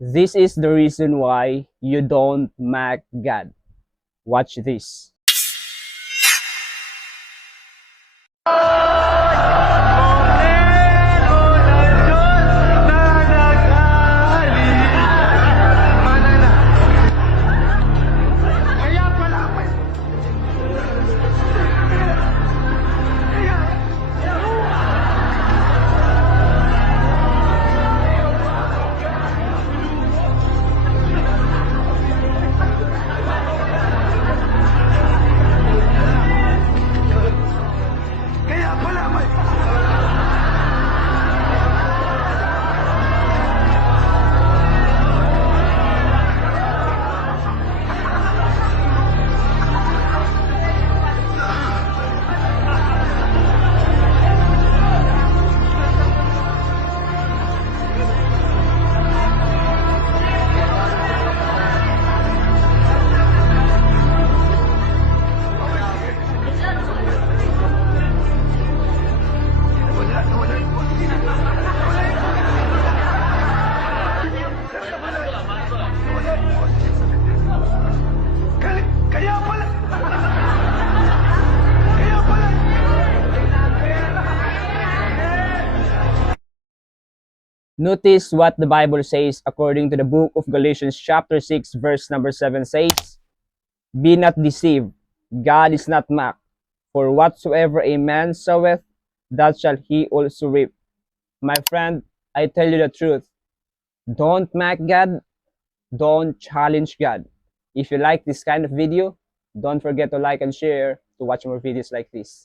This is the reason why you don't mock God. Watch this. Notice what the Bible says according to the book of Galatians chapter 6 verse number 7 says, "Be not deceived, God is not mocked, for whatsoever a man soweth, that shall he also reap." My friend, I tell you the truth, don't mock God, don't challenge God. If you like this kind of video, don't forget to like and share to watch more videos like this.